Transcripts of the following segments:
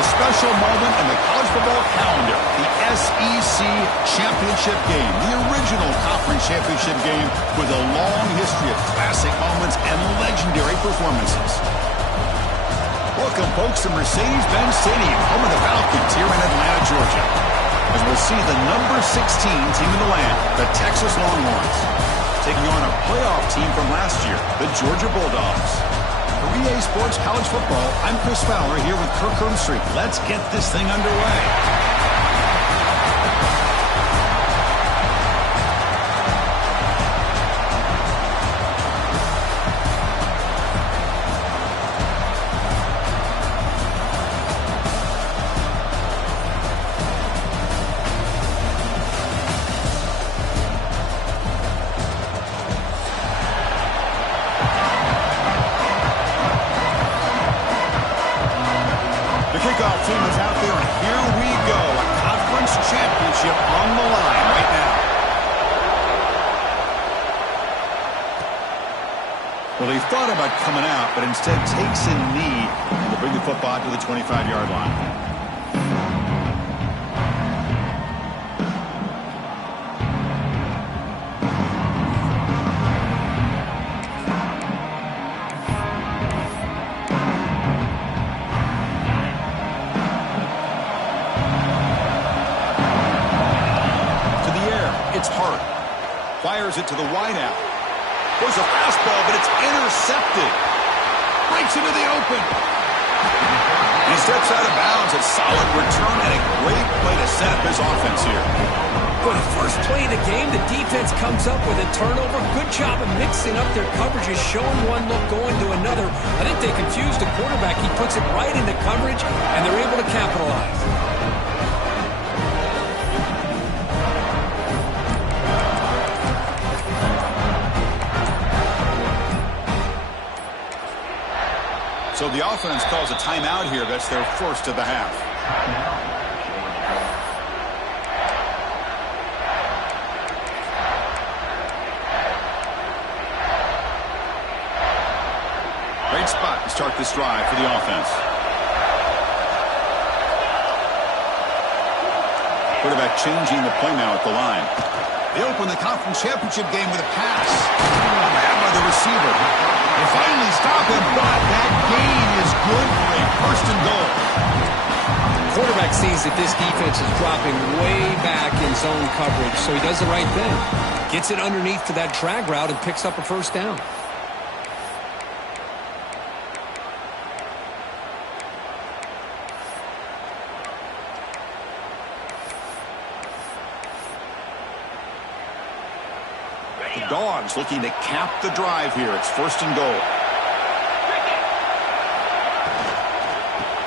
a special moment in the college football calendar, the SEC Championship game, the original conference championship game with a long history of classic moments and legendary performances. Welcome, folks, to Mercedes-Benz Stadium, home of the Falcons here in Atlanta, Georgia, as we'll see the number 16 team in the land, the Texas Longhorns, taking on a playoff team from last year, the Georgia Bulldogs. For EA Sports College Football, I'm Chris Fowler here with Kirk Herbstreit. Let's get this thing underway. Kickoff team is out there, and here we go. A conference championship on the line right now. Well, he thought about coming out, but instead takes a knee to bring the football to the 25-yard line. It's Hart. Fires it to the wideout. Goes a fastball, but it's intercepted. Breaks into the open. He steps out of bounds. A solid return and a great play to set up his offense here. For the first play of the game, the defense comes up with a turnover. Good job of mixing up their coverages, showing one look, going to another. I think they confused the quarterback. He puts it right into coverage, and they're able to capitalize. So the offense calls a timeout here. That's their first of the half. Great spot to start this drive for the offense. Quarterback changing the play now at the line. They open the conference championship game with a pass. Grabbed by the receiver. They finally stop him, but that gain is good for a first and goal. Quarterback sees that this defense is dropping way back in zone coverage, so he does the right thing. Gets it underneath to that drag route and picks up a first down. The Dogs looking to cap the drive here. It's first and goal.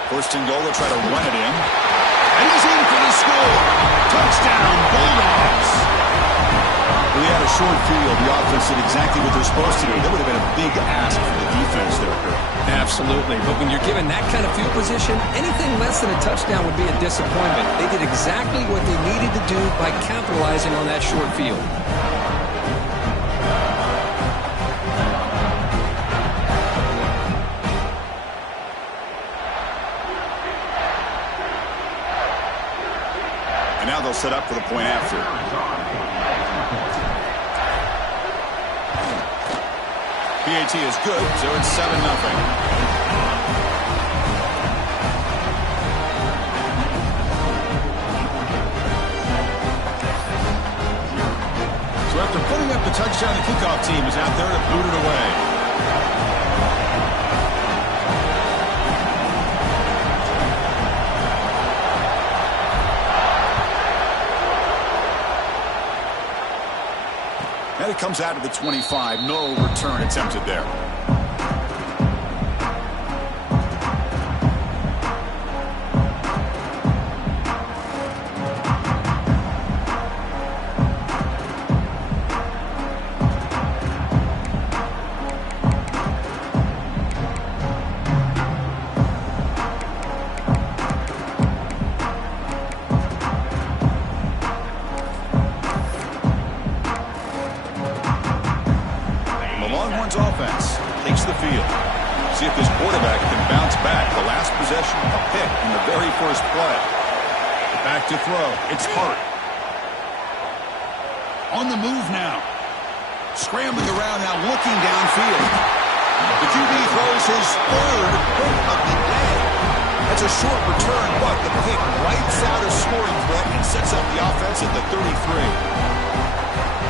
First and goal, they'll try to run it in. And he's in for the score. Touchdown, Bulldogs. We had a short field. The offense did exactly what they're supposed to do. That would have been a big ask for the defense there, Kirk. Absolutely. But when you're given that kind of field position, anything less than a touchdown would be a disappointment. They did exactly what they needed to do by capitalizing on that short field. And now they'll set up for the point after. PAT is good, so it's 7-0. So after putting up the touchdown, the kickoff team is out there to boot it away. And it comes out of the 25. No return attempted there. Offense takes the field. See if his quarterback can bounce back. The last possession, a pick in the very first play. Back to throw. It's Hart. On the move now. Scrambling around now, looking downfield. The QB throws his third pick of the day. That's a short return, but the pick wipes out a scoring threat and sets up the offense at the 33.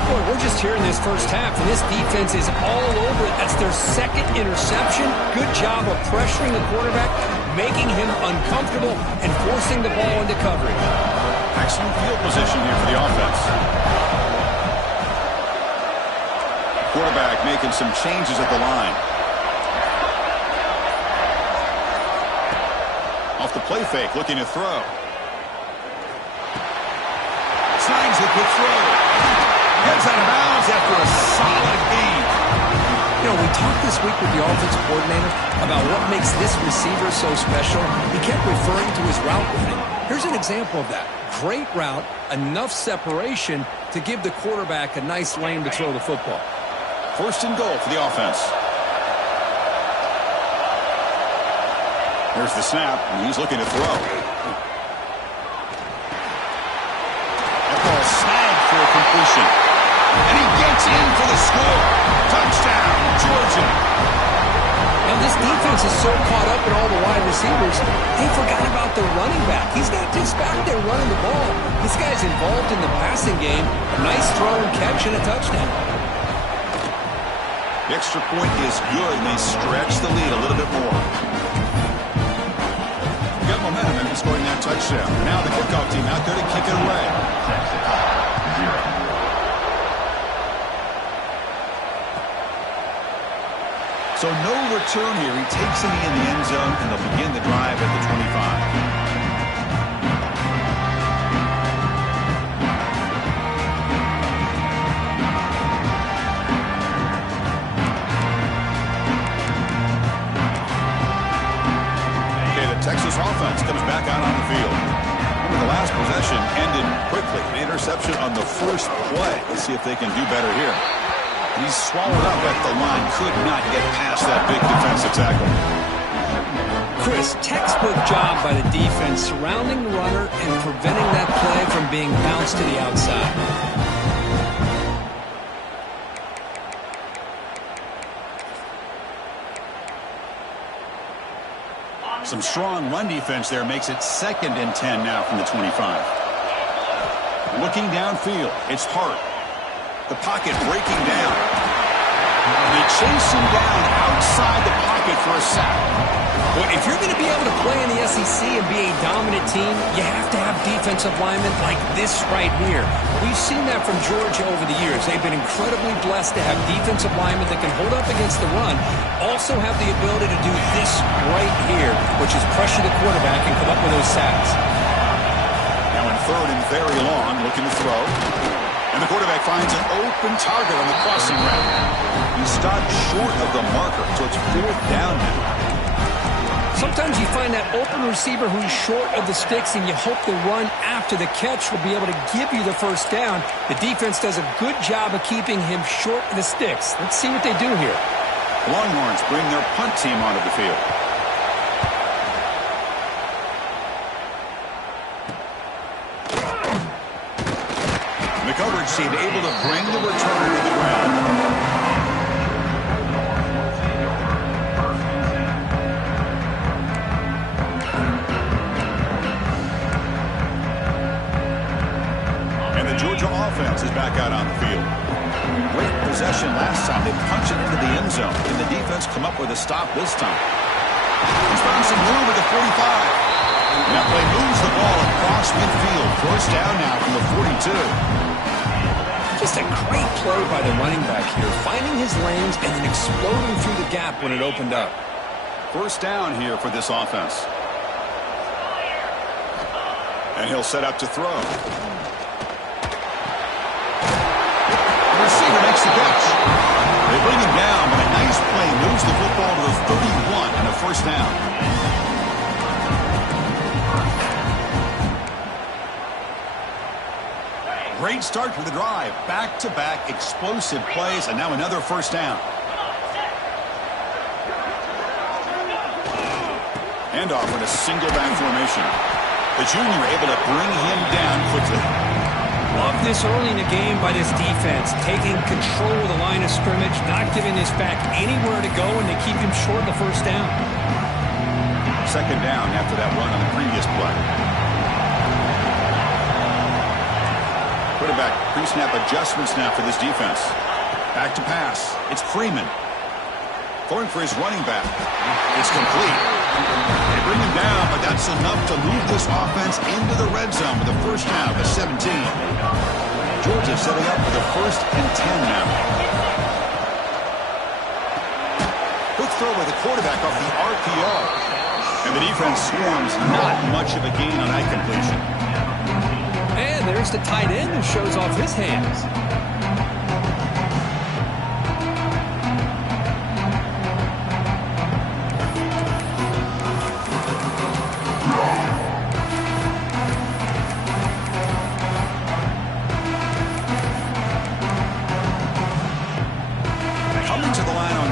Boy, we're just here in this first half, and this defense is all over it. That's their second interception. Good job of pressuring the quarterback, making him uncomfortable, and forcing the ball into coverage. Excellent field position here for the offense. Quarterback making some changes at the line. Off the play fake, looking to throw. Signs the quick throw. Gets out of bounds after a solid gain. You know, we talked this week with the offensive coordinator about what makes this receiver so special. He kept referring to his route running. Here's an example of that. Great route, enough separation to give the quarterback a nice lane to throw the football. First and goal for the offense. There's the snap, and he's looking to throw. That ball snagged for a completion. And he gets in for the score. Touchdown, Georgia. Now, this defense is so caught up in all the wide receivers, they forgot about their running back. He's not just back there running the ball. This guy's involved in the passing game. A nice throw and catch and a touchdown. The extra point is good, and they stretch the lead a little bit more. Got momentum and scoring that touchdown. Now the kickoff team out there to kick it away. So no return here. He takes it in the end zone, and they'll begin the drive at the 25. Okay, the Texas offense comes back out on the field. Remember, the last possession ended quickly. An interception on the first play. Let's see if they can do better here. He's swallowed up at the line. Could not get past that big defensive tackle. Chris, textbook job by the defense surrounding the runner and preventing that play from being bounced to the outside. Some strong run defense there makes it 2nd and 10 now from the 25. Looking downfield, it's Hart. The pocket breaking down. They chase him down outside the pocket for a sack. Well, if you're going to be able to play in the SEC and be a dominant team, you have to have defensive linemen like this right here. We've seen that from Georgia over the years. They've been incredibly blessed to have defensive linemen that can hold up against the run, also have the ability to do this right here, which is pressure the quarterback and come up with those sacks. Now in 3rd and very long, looking to throw. And the quarterback finds an open target on the crossing route. He stopped short of the marker, so it's 4th down now. Sometimes you find that open receiver who's short of the sticks, and you hope the run after the catch will be able to give you the first down. The defense does a good job of keeping him short of the sticks. Let's see what they do here. Longhorns bring their punt team onto the field. The coverage team able to bring the returner to the ground. And the Georgia offense is back out on the field. Great possession last time. They punch it into the end zone. Can the defense come up with a stop this time? He's found some room at the 45. And that play moves the ball across midfield. 1st down now from the 42. Just a great play by the running back here, finding his lanes and then exploding through the gap when it opened up. 1st down here for this offense. And he'll set up to throw. The receiver makes the catch. They bring him down, but a nice play moves the football to the 31 and a 1st down. Great start for the drive. Back-to-back explosive plays, and now another 1st down. Handoff in a single back formation. The junior able to bring him down quickly. Love this early in the game by this defense, taking control of the line of scrimmage, not giving this back anywhere to go, and they keep him short of the first down. Second down after that run on the previous play. Quarterback pre-snap adjustments now for this defense. Back to pass. It's Freeman. Throwing for his running back. It's complete. They bring him down, but that's enough to move this offense into the red zone with a first down of 17. Georgia setting up for the 1st and 10 now. Quick throw by the quarterback off the RPO. And the defense swarms, not much of a gain on that completion. And there's the tight end who shows off his hands.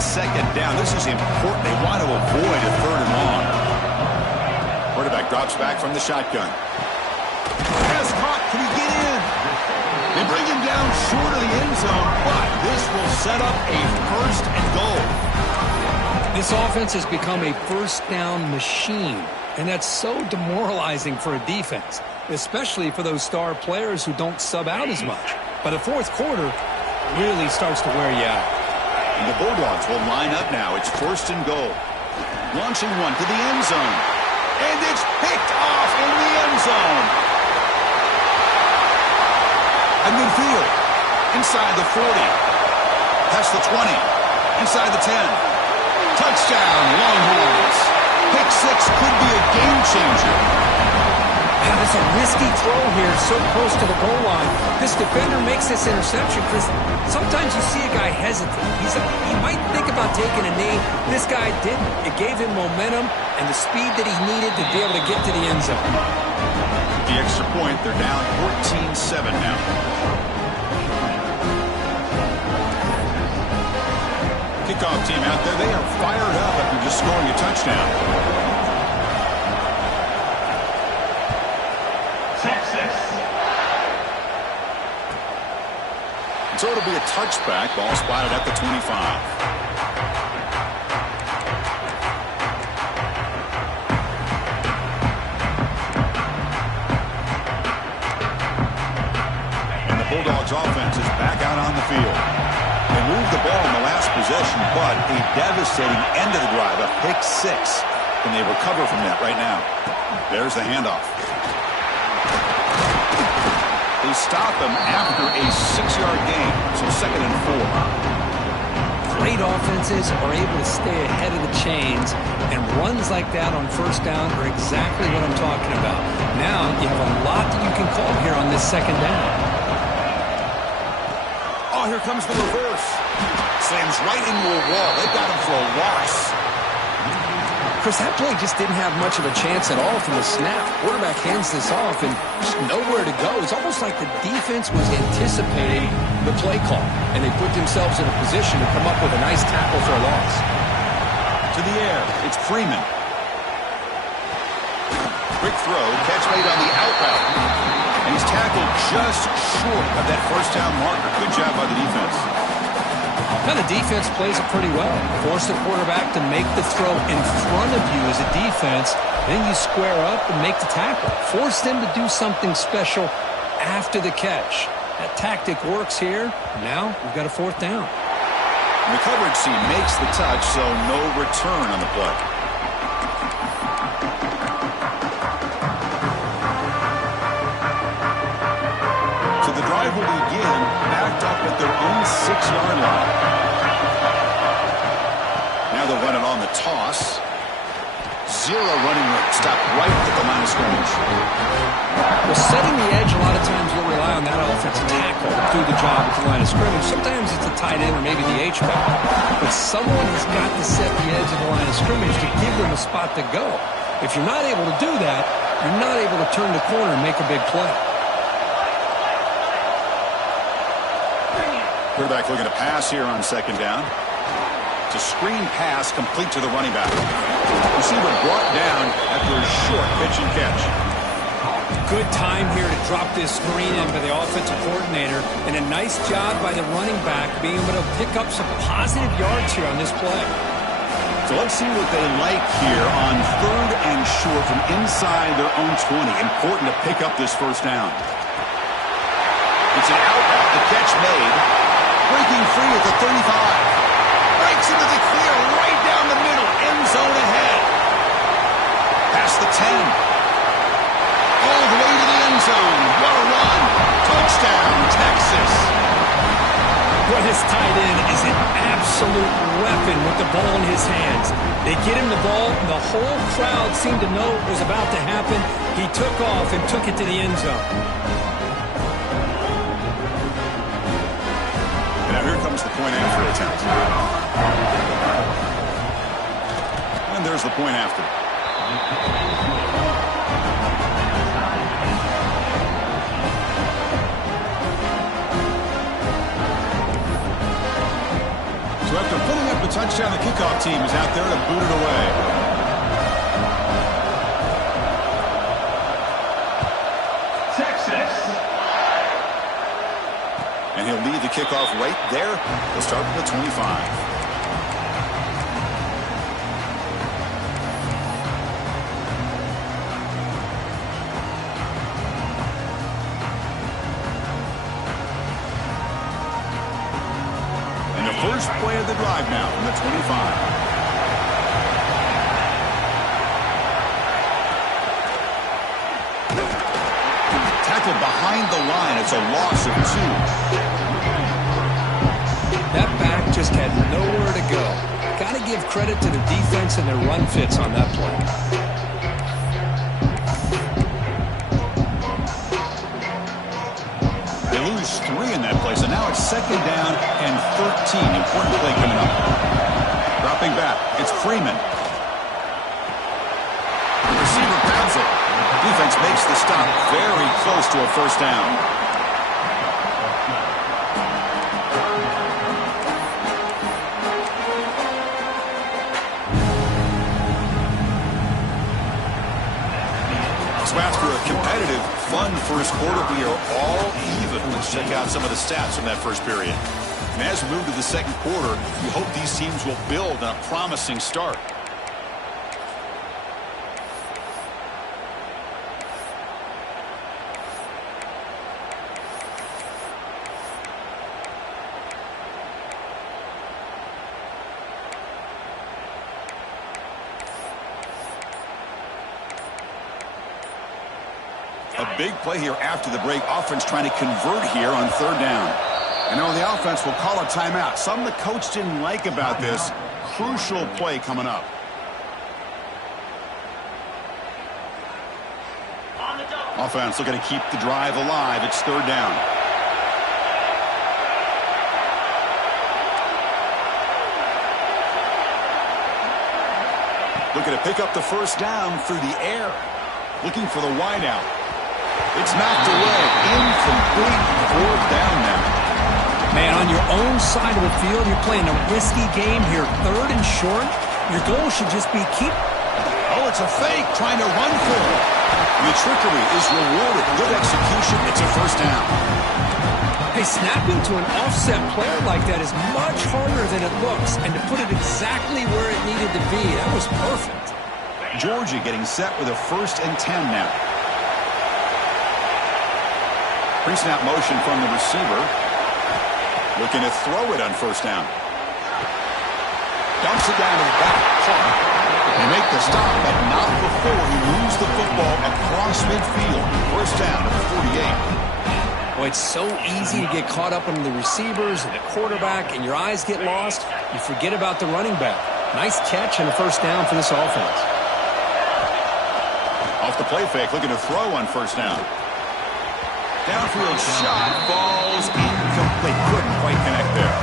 Second down. This is important. They want to avoid a 3rd and long. Quarterback drops back from the shotgun. Pass caught. Can he get in? They bring him down short of the end zone, but this will set up a 1st and goal. This offense has become a first down machine, and that's so demoralizing for a defense, especially for those star players who don't sub out as much. But the 4th quarter really starts to wear you out. And the Bulldogs will line up now. It's 1st and goal. Launching one to the end zone. And it's picked off in the end zone. At midfield. Inside the 40. Past the 20. Inside the 10. Touchdown, Longhorns. Pick 6 could be a game changer. Yeah, that's a risky throw here, so close to the goal line. This defender makes this interception, Chris. Sometimes you see a guy hesitate. He might think about taking a knee. This guy didn't. It gave him momentum and the speed that he needed to be able to get to the end zone. The extra point, they're down 14-7 now. Kickoff team out there, they are fired up after just scoring a touchdown. So it'll be a touchback. Ball spotted at the 25. And the Bulldogs offense is back out on the field. They moved the ball in the last possession, but a devastating end of the drive, a pick 6. Can they recover from that right now? There's the handoff. They stop him after a 6-yard gain, so 2nd and 4. Great offenses are able to stay ahead of the chains, and runs like that on 1st down are exactly what I'm talking about. Now you have a lot that you can call here on this 2nd down. Oh, here comes the reverse. Slams right into a wall. They got him for a loss. Chris, that play just didn't have much of a chance at all from the snap. Quarterback hands this off and just nowhere to go. It's almost like the defense was anticipating the play call, and they put themselves in a position to come up with a nice tackle for a loss. To the air, it's Freeman. Quick throw, catch made on the out route. And he's tackled just short of that 1st down marker. Good job by the defense. Now the defense plays it pretty well. Force the quarterback to make the throw in front of you as a defense. Then you square up and make the tackle. Force them to do something special after the catch. That tactic works here. Now we've got a 4th down. And the coverage team makes the touch, so no return on the play. So the drive will begin backed up at their own 6-yard line. Now they'll run it on the toss. 0 running room. Stopped right at the line of scrimmage. Well, setting the edge, a lot of times you'll rely on that offensive tackle to do the job at the line of scrimmage. Sometimes it's a tight end or maybe the H-back. But someone has got to set the edge of the line of scrimmage to give them a spot to go. If you're not able to do that, you're not able to turn the corner and make a big play. Quarterback looking to pass here on 2nd down. It's a screen pass complete to the running back. Receiver brought down after a short pitch and catch. Good time here to drop this screen in by the offensive coordinator, and a nice job by the running back being able to pick up some positive yards here on this play. So let's see what they like here on 3rd and short from inside their own 20. Important to pick up this first down. It's an out route. The catch made. Breaking free at the 35. Breaks into the clear right down the middle. End zone ahead. Past the 10. All the way to the end zone. What a run. Touchdown, Texas. Well, this tight end is an absolute weapon with the ball in his hands. They get him the ball, and the whole crowd seemed to know what was about to happen. He took off and took it to the end zone. And now here comes the point after attempt. And there's the point after. So after putting up the touchdown, the kickoff team is out there to boot it away. Texas. And he'll lead the kickoff right there. He'll start with the 25. First play of the drive now from the 25. Tackled behind the line. It's a loss of 2. That back just had nowhere to go. Got to give credit to the defense and their run fits on that play. Lose 3 in that play, so now it's 2nd down and 13. Important play coming up. Dropping back, it's Freeman. The receiver grabs it. Defense makes the stop very close to a first down. So after a competitive, fun first quarter, we are all even. Let's check out some of the stats from that first period. And as we move to the second quarter, we hope these teams will build on a promising start. A big play here after the break. Offense trying to convert here on 3rd down. And on the offense, will call a timeout. Something the coach didn't like about this. Crucial play coming up. Offense looking to keep the drive alive. It's 3rd down. Looking to pick up the first down through the air. Looking for the wideout. It's knocked away. Incomplete. 4th down now. Man, on your own side of the field, you're playing a risky game here. 3rd and short. Your goal should just be keep. Oh, it's a fake. Trying to run for it. The trickery is rewarded. Good execution. It's a first down. Hey, snapping to an offset player like that is much harder than it looks. And to put it exactly where it needed to be, that was perfect. Georgia getting set with a 1st and 10 now. Pre-snap motion from the receiver. Looking to throw it on 1st down. Dumps it down to the back. They make the stop, but not before he moves the football across midfield. 1st down at the 48. Boy, it's so easy to get caught up in the receivers and the quarterback, and your eyes get lost. You forget about the running back. Nice catch and a 1st down for this offense. Off the play fake, looking to throw on 1st down. Downfield shot falls incomplete. Couldn't quite connect there.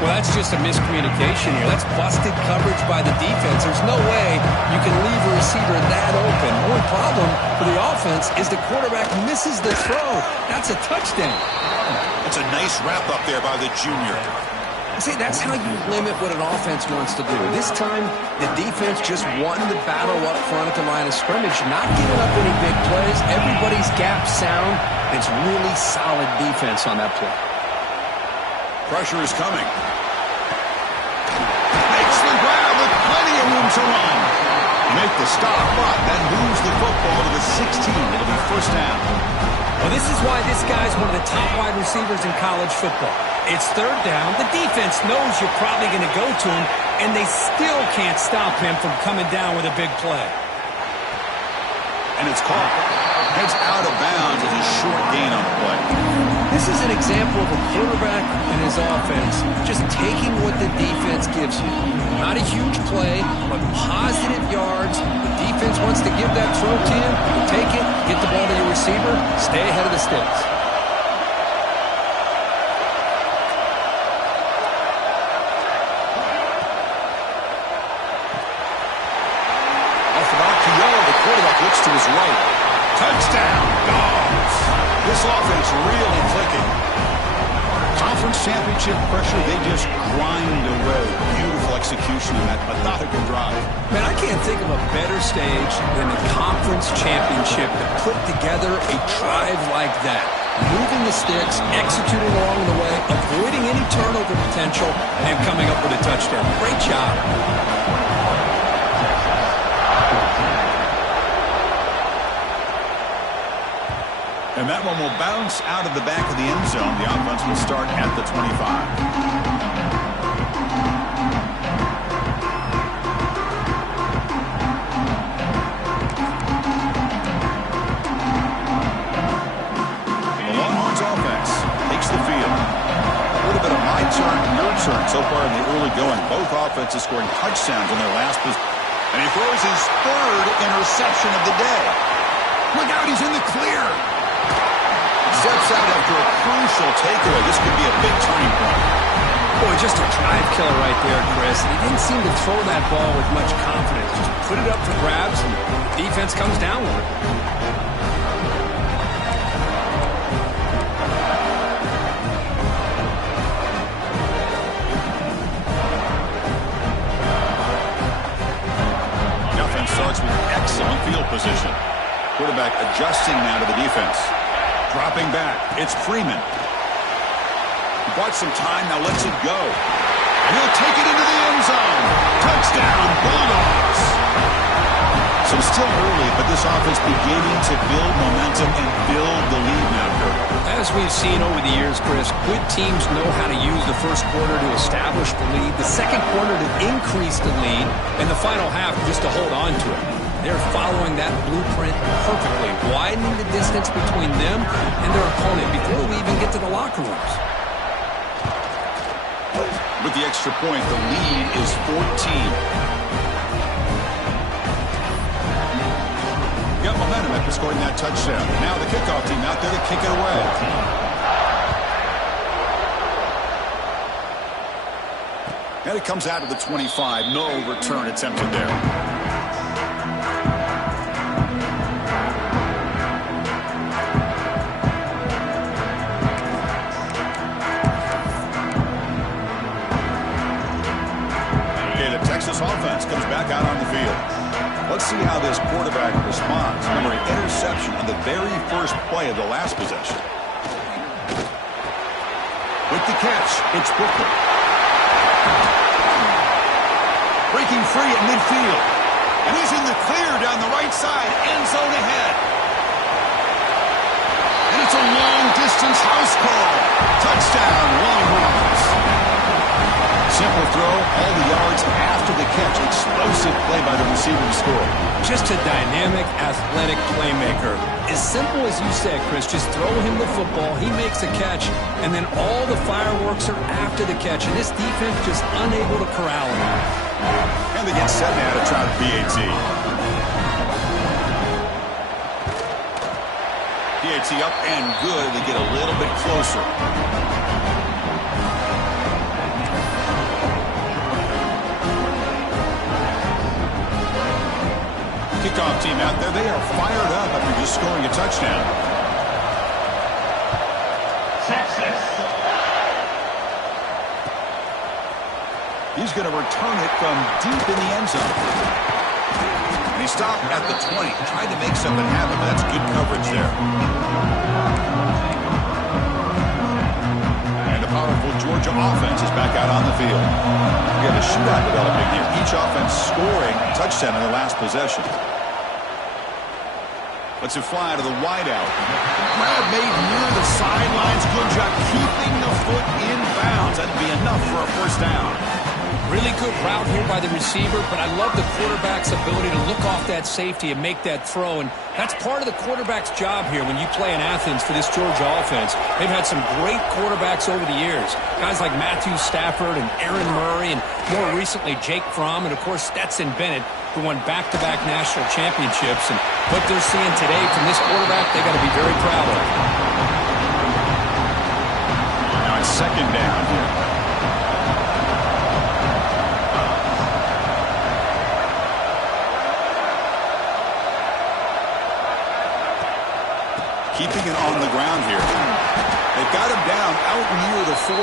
Well, that's just a miscommunication here. That's busted coverage by the defense. There's no way you can leave a receiver that open. One problem for the offense is the quarterback misses the throw. That's a touchdown. That's a nice wrap up there by the junior. See, that's how you limit what an offense wants to do. This time, the defense just won the battle up front at the line of scrimmage, not giving up any big plays. Everybody's gap sound. It's really solid defense on that play. Pressure is coming. Makes the grab with plenty of room to run. Make the stop, but then moves the football to the 16. It'll be first down. Well, this is why this guy's one of the top wide receivers in college football. It's third down. The defense knows you're probably going to go to him, and they still can't stop him from coming down with a big play. And it's caught. Heads out of bounds with a short gain on the play. This is an example of a quarterback and his offense just taking what the defense gives you. Not a huge play, but positive yards. The defense wants to give that throw to you. You take it, get the ball to your receiver, stay ahead of the sticks. Looks to his right. Touchdown, Dogs. This offense really clicking. Conference championship pressure, they just grind away. Beautiful execution on that methodical drive. Man, I can't think of a better stage than the conference championship to put together a drive like that. Moving the sticks, executing along the way, avoiding any turnover potential, and coming up with a touchdown. Great job. And that one will bounce out of the back of the end zone. The offense will start at the 25. The Longhorns offense takes the field. A little bit of my turn, your turn so far in the early going. Both offenses scoring touchdowns in their last possession. And he throws his third interception of the day. Look out, he's in the clear. Steps out after a crucial takeaway. This could be a big turning point. Boy, just a drive killer right there, Chris. He didn't seem to throw that ball with much confidence. Just put it up for grabs, and the defense comes down with it. The offense starts with excellent field position. Quarterback adjusting now to the defense. Dropping back, it's Freeman. He bought some time, now lets it go. And he'll take it into the end zone. Touchdown, Bulldogs. So it's still early, but this offense beginning to build momentum and build the lead now, Kurt. As we've seen over the years, Chris, good teams know how to use the first quarter to establish the lead, the second quarter to increase the lead, and the final half just to hold on to it. They're following that blueprint perfectly, widening the distance between them and their opponent before we even get to the locker rooms. With the extra point, the lead is 14. Got momentum after scoring that touchdown. Now the kickoff team out there to kick it away. And it comes out of the 25. No return attempted there. Offense comes back out on the field. Let's see how this quarterback responds. Remember, an interception on the very first play of the last possession. With the catch, it's Brooklyn. Breaking free at midfield. And he's in the clear down the right side. End zone ahead. And it's a long-distance house call. Touchdown, Longhorns. Simple throw, all the yards after the catch. Explosive play by the receiver to score. Just a dynamic, athletic playmaker. As simple as you said, Chris, just throw him the football, he makes a catch, and then all the fireworks are after the catch. And this defense just unable to corral him. And they get set now to try the PAT. PAT up and good. They get a little bit closer. Kickoff team out there, they are fired up after just scoring a touchdown. He's going to return it from deep in the end zone. And he stopped at the 20, tried to make something happen, but that's good coverage there. And the powerful Georgia offense is back out on the field. We have a shootout developing here. Each offense scoring a touchdown in the last possession. Lets it fly to the wideout. Grab made near the sidelines. Good job keeping the foot in bounds. That'd be enough for a first down. Really good route here by the receiver, but I love the quarterback's ability to look off that safety and make that throw. And that's part of the quarterback's job here when you play in Athens for this Georgia offense. They've had some great quarterbacks over the years. Guys like Matthew Stafford and Aaron Murray, and more recently Jake Fromm, and of course Stetson Bennett, who won back-to-back national championships. And what they're seeing today from this quarterback, they got to be very proud of. Now it's second down here. Keeping it on the ground here. They've got him down out near the 40.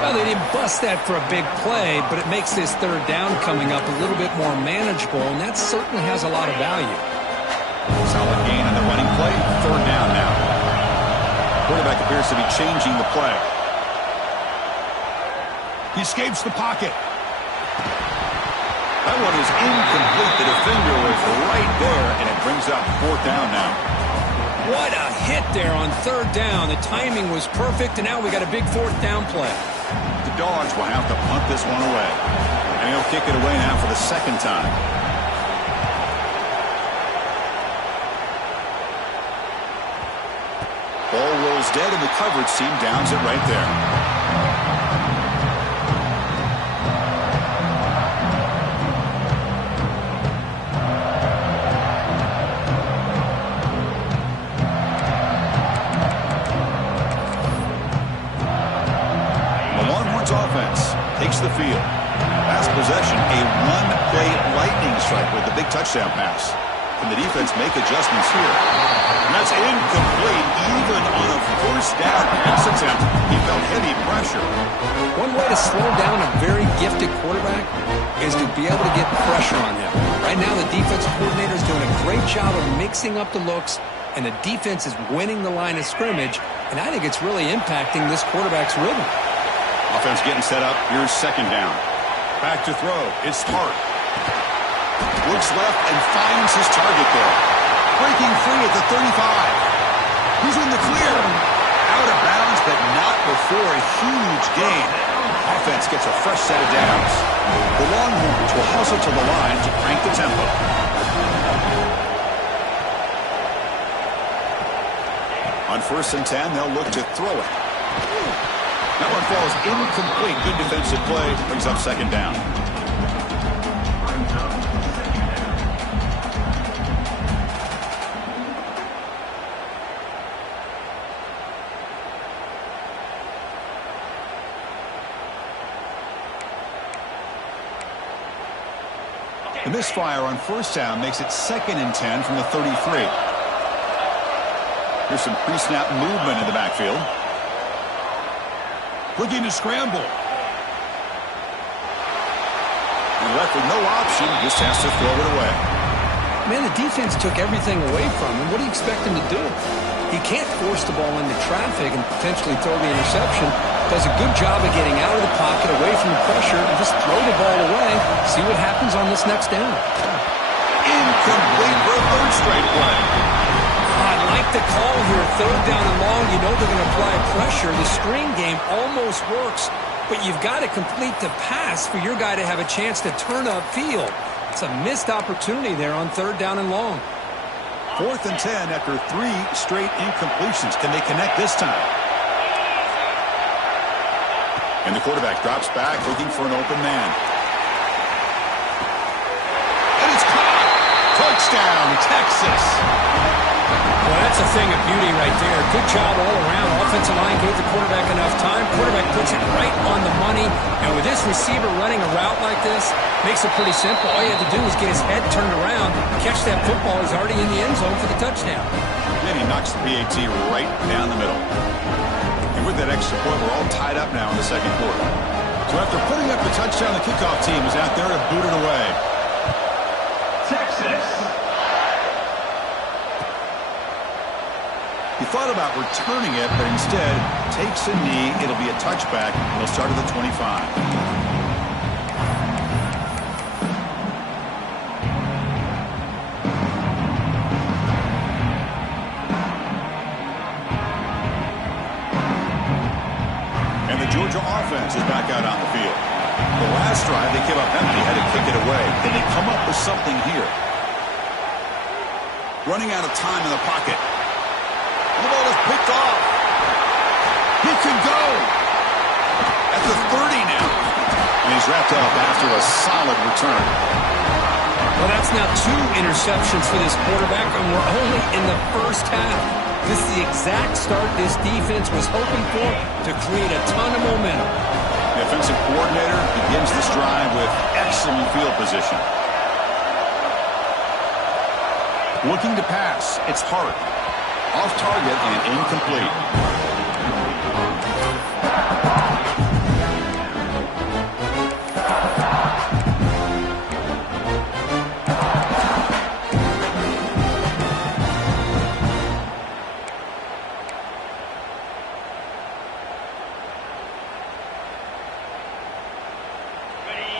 Well, they didn't bust that for a big play, but it makes this third down coming up a little bit more manageable, and that certainly has a lot of value. Solid gain on the running play. Third down now. Quarterback appears to be changing the play. He escapes the pocket. That one is incomplete. The defender was right there, and it brings up fourth down now. What a hit there on third down. The timing was perfect, and now we got a big fourth down play. The Dogs will have to punt this one away. And he'll kick it away now for the second time. Ball rolls dead, and the coverage team downs it right there. Takes the field. Last possession, a one-play lightning strike with the big touchdown pass. Can the defense make adjustments here? And that's incomplete, even on a first down pass attempt. He felt heavy pressure. One way to slow down a very gifted quarterback is to be able to get pressure on him. Right now, the defensive coordinator is doing a great job of mixing up the looks, and the defense is winning the line of scrimmage, and I think it's really impacting this quarterback's rhythm. Offense getting set up. Here's second down. Back to throw. It's Hart. Looks left and finds his target there. Breaking free at the 35. He's in the clear. Out of bounds, but not before a huge gain. Offense gets a fresh set of downs. The Longhorns will hustle to the line to crank the tempo. On 1st and 10, they'll look to throw it. That one falls incomplete. Good defensive play. Brings up second down. The misfire on 1st down makes it 2nd and 10 from the 33. Here's some pre-snap movement in the backfield. Looking to scramble. And left with no option, just has to throw it away. Man, the defense took everything away from him. What do you expect him to do? He can't force the ball into traffic and potentially throw the interception. Does a good job of getting out of the pocket, away from the pressure, and just throw the ball away. See what happens on this next down. Incomplete for a third straight play. I like the call here. Third down and long. You know they're going to apply pressure. The screen game almost works, but you've got to complete the pass for your guy to have a chance to turn upfield. It's a missed opportunity there on third down and long. 4th and 10 after 3 straight incompletions. Can they connect this time? And the quarterback drops back looking for an open man. And it's caught! Touchdown, Texas! Well, that's a thing of beauty right there. Good job all around. Offensive line gave the quarterback enough time. Quarterback puts it right on the money. And with this receiver running a route like this, makes it pretty simple. All you have to do is get his head turned around, catch that football. He's already in the end zone for the touchdown. Then he knocks the PAT right down the middle. And with that extra point, we're all tied up now in the second quarter. So after putting up the touchdown, the kickoff team is out there to boot it away. Texas. He thought about returning it, but instead takes a knee. It'll be a touchback. He'll start at the 25. Georgia offense is back out on the field. The last drive, they came up empty, had to kick it away. Can they come up with something here? Running out of time in the pocket. The ball is picked off. He could go. At the 30 now. And he's wrapped up after a solid return. Well, that's now 2 interceptions for this quarterback, and we're only in the first half. This is the exact start this defense was hoping for to create a ton of momentum. The offensive coordinator begins this drive with excellent field position. Looking to pass. It's Hart. Off target and incomplete.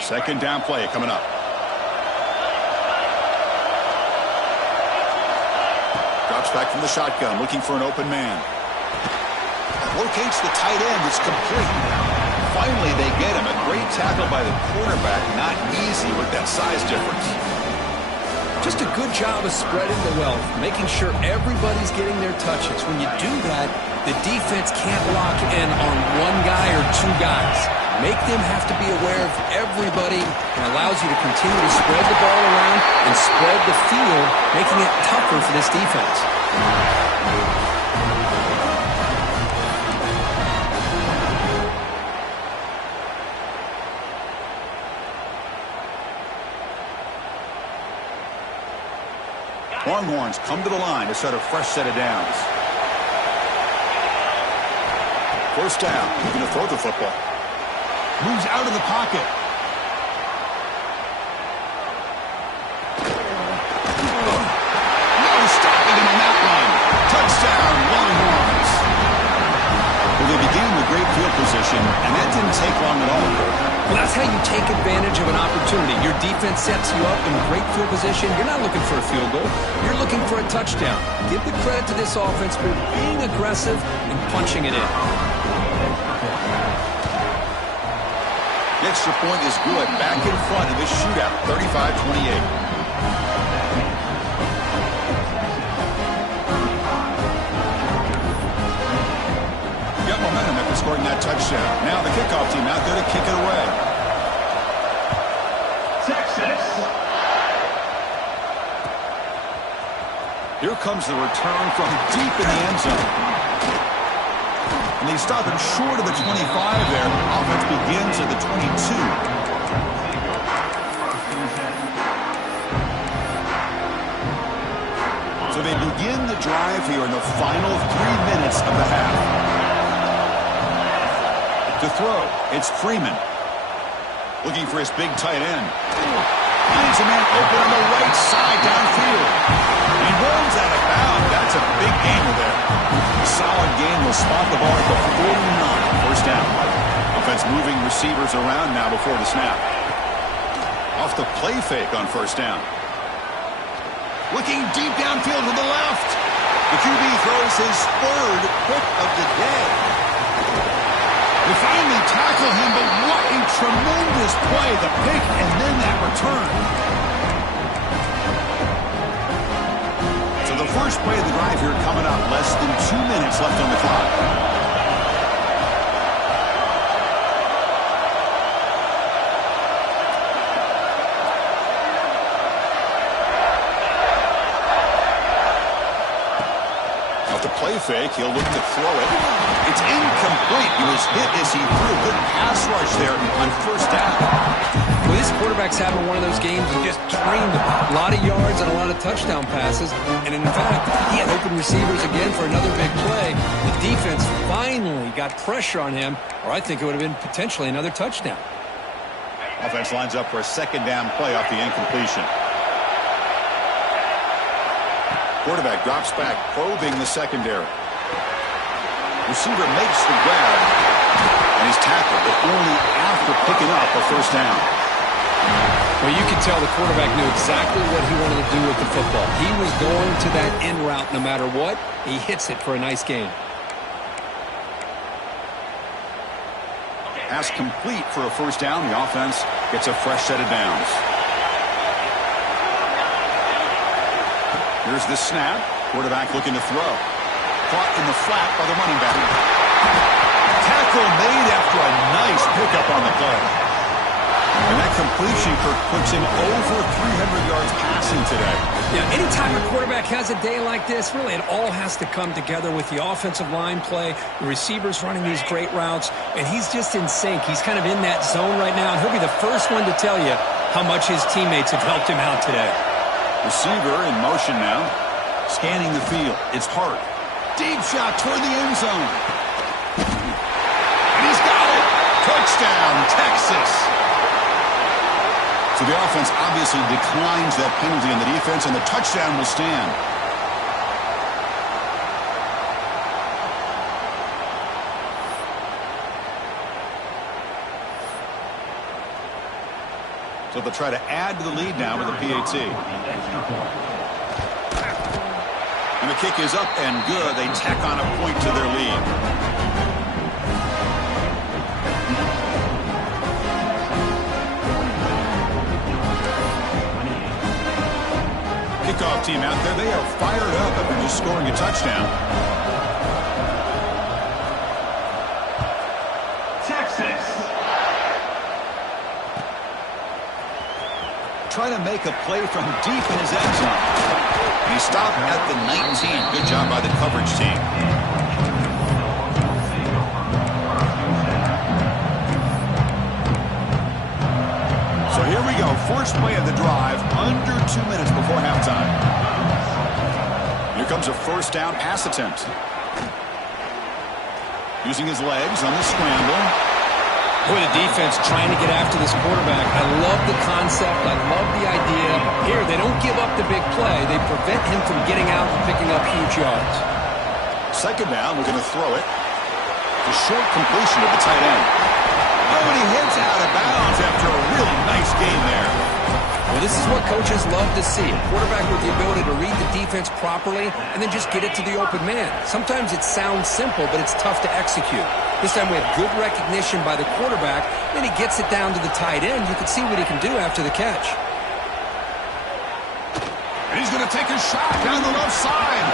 Second down play coming up. Drops back from the shotgun, looking for an open man. Locates the tight end. It's complete. Finally, they get him. A great tackle by the quarterback. Not easy with that size difference. Just a good job of spreading the wealth, making sure everybody's getting their touches. When you do that, the defense can't lock in on one guy or 2 guys. Make them have to be aware of everybody, and allows you to continue to spread the ball around and spread the field, making it tougher for this defense. Longhorns come to the line to set a fresh set of downs. First down, looking to throw the football. Moves out of the pocket. No stopping him on that one. Touchdown, Longhorns. Well, they began with great field position, and that didn't take long at all. Well, that's how you take advantage of an opportunity. Your defense sets you up in great field position. You're not looking for a field goal. You're looking for a touchdown. Give the credit to this offense for being aggressive and punching it in. The extra point is good. Back in front of this shootout, 35-28. Got momentum after scoring that touchdown. Now the kickoff team out there to kick it away. Texas. Here comes the return from deep in the end zone. And they stop him short of the 25 there. Offense begins at the 22. So they begin the drive here in the final 3 minutes of the half. To throw, it's Freeman. Looking for his big tight end. Finds a man open on the right side downfield. And he rolls out of bounds. That's a big gainer there. Solid gain. Will spot the ball at the 49. First down. Offense moving receivers around now before the snap. Off the play fake on first down. Looking deep downfield to the left. The QB throws his 3rd pick of the day. They finally tackle him, but what a tremendous play. The pick and then that return. So the first play of the drive here coming up. Less than 2 minutes left on the clock. Off the play fake, he'll look to throw it. It's incomplete. He was hit as he threw. Good pass rush there on first down. Well, this quarterback's having one of those games you just dreamed about. A lot of yards and a lot of touchdown passes. And in fact, he had open receivers again for another big play. The defense finally got pressure on him, or I think it would have been potentially another touchdown. Offense lines up for a second down play off the incompletion. Quarterback drops back, probing the secondary. Receiver makes the grab, and he's tackled, but only after picking up a first down. Well, you can tell the quarterback knew exactly what he wanted to do with the football. He was going to that in route no matter what. He hits it for a nice gain. Pass complete for a first down. The offense gets a fresh set of downs. Here's the snap. Quarterback looking to throw. Caught in the flat by the running back. Tackle made after a nice pickup on the play. And that completion, Kirk, puts him over 300 yards passing today. Yeah, anytime a quarterback has a day like this, really it all has to come together with the offensive line play, the receivers running these great routes, and he's just in sync. He's kind of in that zone right now, and he'll be the first one to tell you how much his teammates have helped him out today. Receiver in motion now. Scanning the field. It's Hart. Deep shot toward the end zone. And he's got it. Touchdown, Texas. So the offense obviously declines that penalty in the defense, and the touchdown will stand. So they'll try to add to the lead now with a PAT. And the kick is up and good. They tack on a point to their lead. Kickoff team out there. They are fired up after just scoring a touchdown. Trying to make a play from deep in his end zone. He stopped at the 19. Good job by the coverage team. So here we go. First play of the drive, under 2 minutes before halftime. Here comes a first down pass attempt. Using his legs on the scramble. Boy, the defense trying to get after this quarterback. I love the concept. I love the idea. Here, they don't give up the big play. They prevent him from getting out and picking up huge yards. Second down, we're going to throw it. The short completion to the tight end. Oh, and he hits out of bounds after a really nice game there. Well, this is what coaches love to see. A quarterback with the ability to read the defense properly and then just get it to the open man. Sometimes it sounds simple, but it's tough to execute. This time we have good recognition by the quarterback. Then he gets it down to the tight end. You can see what he can do after the catch. And he's going to take a shot down the left side.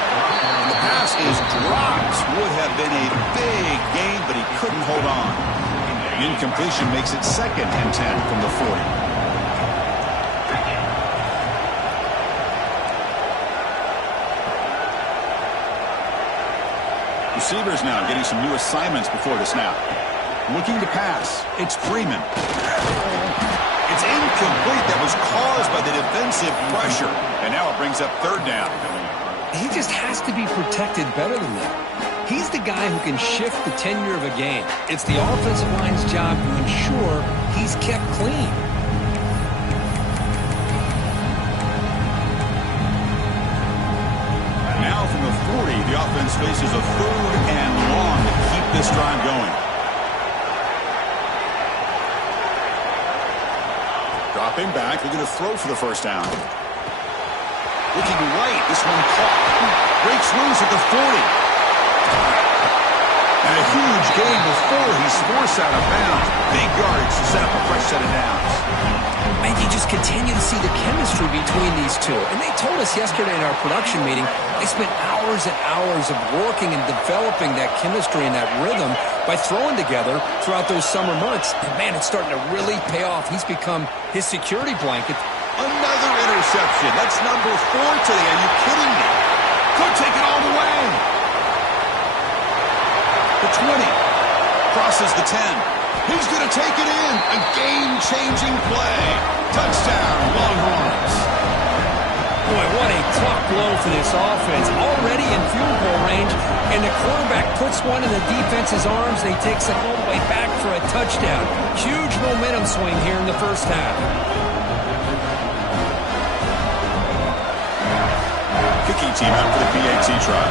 And the pass is dropped. Would have been a big gain, but he couldn't hold on. The incompletion makes it 2nd and 10 from the 40. Receivers now getting some new assignments before the snap. Looking to pass. It's Freeman. It's incomplete. That was caused by the defensive pressure. And now it brings up third down. He just has to be protected better than that. He's the guy who can shift the tenure of a game. It's the offensive line's job to ensure he's kept clean. Now from the 40, the offense faces a 3rd and long to keep this drive going. Dropping back, looking to throw for the first down. Looking right, this one caught. Breaks loose at the 40. And a huge gain before he's forced out of bounds. Big yardage to set up a fresh set of downs. And you just continue to see the chemistry between these two. And they told us yesterday in our production meeting, they spent hours and hours of working and developing that chemistry and that rhythm by throwing together throughout those summer months. And man, it's starting to really pay off. He's become his security blanket. Another interception. That's number 4 today. Are you kidding me? Could take it all the way. The 20. Crosses the 10. He's going to take it in. A game-changing play. Touchdown, Longhorns. Boy, what a tough blow for this offense. Already in field goal range, and the quarterback puts one in the defense's arms, and he takes it all the way back for a touchdown. Huge momentum swing here in the first half. Kicking team out for the PAT try.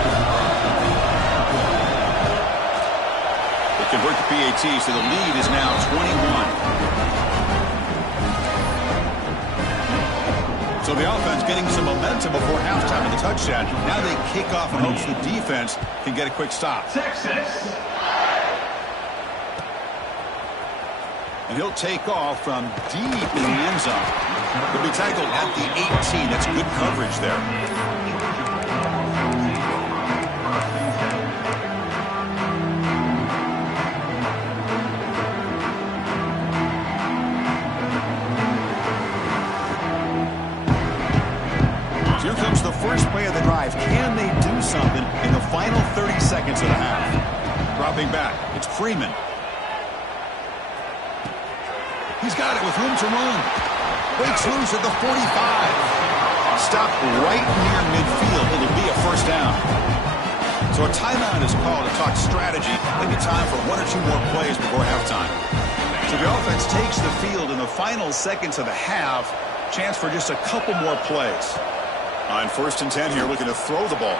They convert the PAT, so the lead is now 21. So the offense getting some momentum before halftime in the touchdown. Now they kick off and hopes the defense can get a quick stop. Texas. And he'll take off from deep in the end zone. He'll be tackled at the 18. That's good coverage there. Here comes the first play of the drive. Can they do something in the final 30 seconds of the half? Dropping back, it's Freeman. He's got it with room to run. Breaks loose at the 45. Stopped right near midfield. It'll be a first down. So a timeout is called to talk strategy. Maybe time for one or two more plays before halftime. So the offense takes the field in the final seconds of the half. Chance for just a couple more plays. On 1st and 10 here, looking to throw the ball.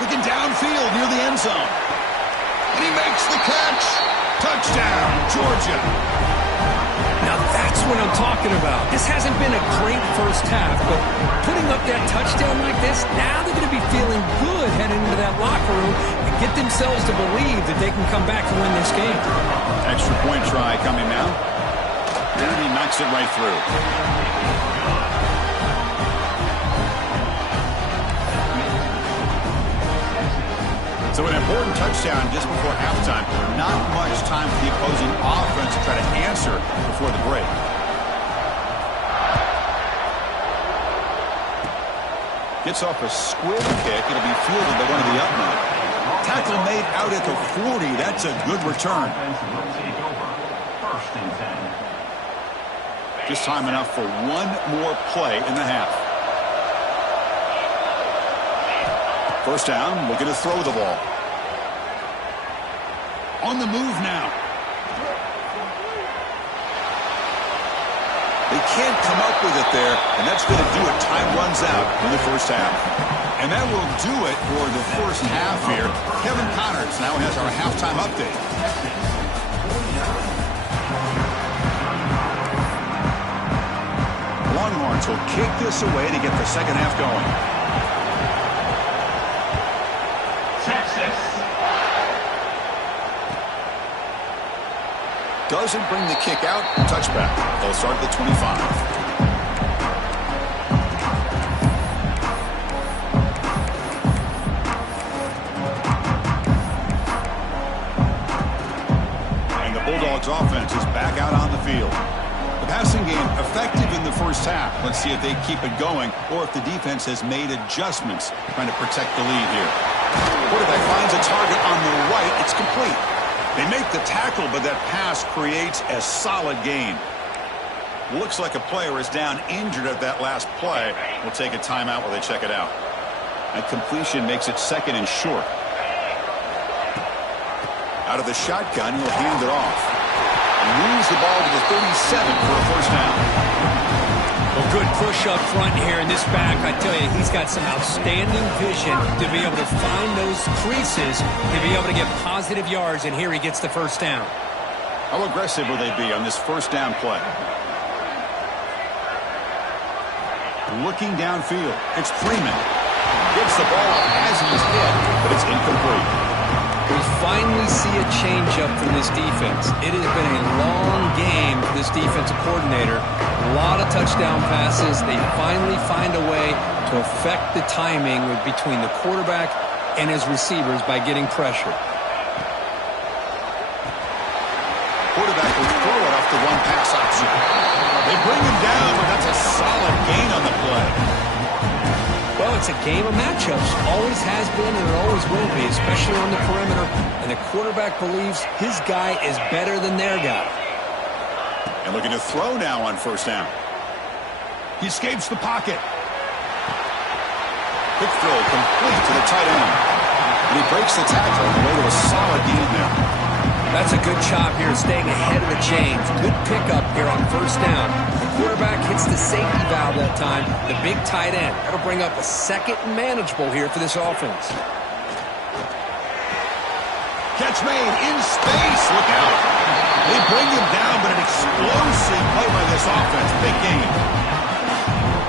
Looking downfield near the end zone. And he makes the catch. Touchdown, Georgia. Now that's what I'm talking about. This hasn't been a great first half, but putting up that touchdown like this, now they're going to be feeling good heading into that locker room and get themselves to believe that they can come back to win this game. Extra point try coming now. And he knocks it right through. So an important touchdown just before halftime. Not much time for the opposing offense to try to answer before the break. Gets off a squib kick. It'll be fielded by one of the up men. Tackle made out at the 40. That's a good return. Just time enough for one more play in the half. First down, looking to throw the ball. On the move now. They can't come up with it there, and that's going to do it. Time runs out in the first half. And that will do it for the first half here. Kevin Connors now has our halftime update. Longhorns will kick this away to get the second half going. Doesn't bring the kick out. Touchback. They'll start at the 25. And the Bulldogs offense is back out on the field. The passing game effective in the first half. Let's see if they keep it going or if the defense has made adjustments trying to protect the lead here. Quarterback finds a target on the right. It's complete. They make the tackle, but that pass creates a solid gain. Looks like a player is down injured at that last play. We'll take a timeout while they check it out. That completion makes it second and short. Out of the shotgun, he'll hand it off. And moves the ball to the 37 for a first down. Well, good push up front here in this back. I tell you, he's got some outstanding vision to be able to find those creases, to be able to get positive yards, and here he gets the first down. How aggressive will they be on this first down play? Looking downfield, it's Freeman. Gets the ball as he's hit, but it's incomplete. We finally see a change-up from this defense. It has been a long game for this defensive coordinator. A lot of touchdown passes. They finally find a way to affect the timing between the quarterback and his receivers by getting pressure. Quarterback will throw it off the one-pass option. They bring him down, but that's a solid gain on the play. Well, It's a game of matchups. Always has been and it always will be, especially on the perimeter. And the quarterback believes his guy is better than their guy. And looking to throw now on first down. He escapes the pocket. Quick throw complete to the tight end. And he breaks the tackle on the way to a solid gain there. That's a good job here, staying ahead of the chains. Good pickup here on first down. The quarterback hits the safety valve that time, the big tight end. That'll bring up a second and manageable here for this offense. Catch made in space. Look out. They bring him down, but an explosive play by this offense. Big game.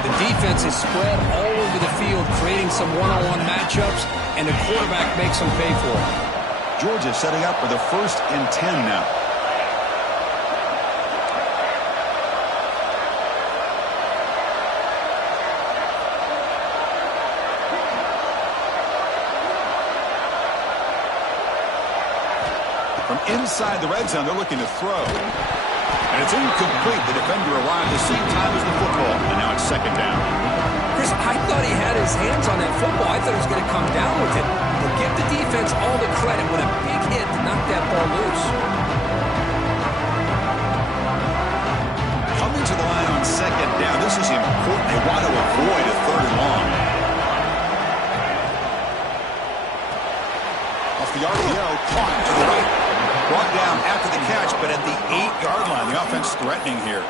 The defense is spread all over the field, creating some one-on-one matchups, and the quarterback makes them pay for it. Georgia setting up for the 1st and 10 now. From inside the red zone, they're looking to throw. And it's incomplete. The defender arrived the same time as the football, and now it's second down. Chris, I thought he had his hands on that football. I thought he was going to come down with it. But give the defense all the credit with a big hit to knock that ball loose. Coming to the line on second down. This is important. They want to avoid a third and long. Off the RPO, caught to the right. Brought down after the catch, but at the 8-yard line. The offense threatening here.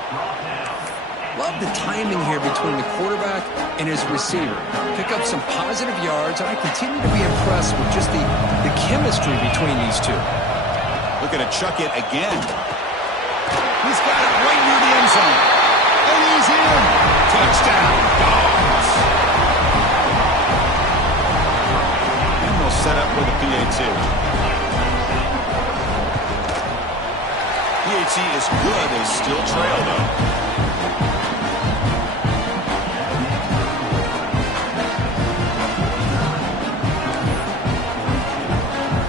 Love the timing here between the quarterback and his receiver. Pick up some positive yards, and I continue to be impressed with just the chemistry between these two. Looking to chuck it again. He's got it right near the end zone. And he's in. Touchdown, Dogs. And they'll set up with a PAT. PAT is good. They still trail, though.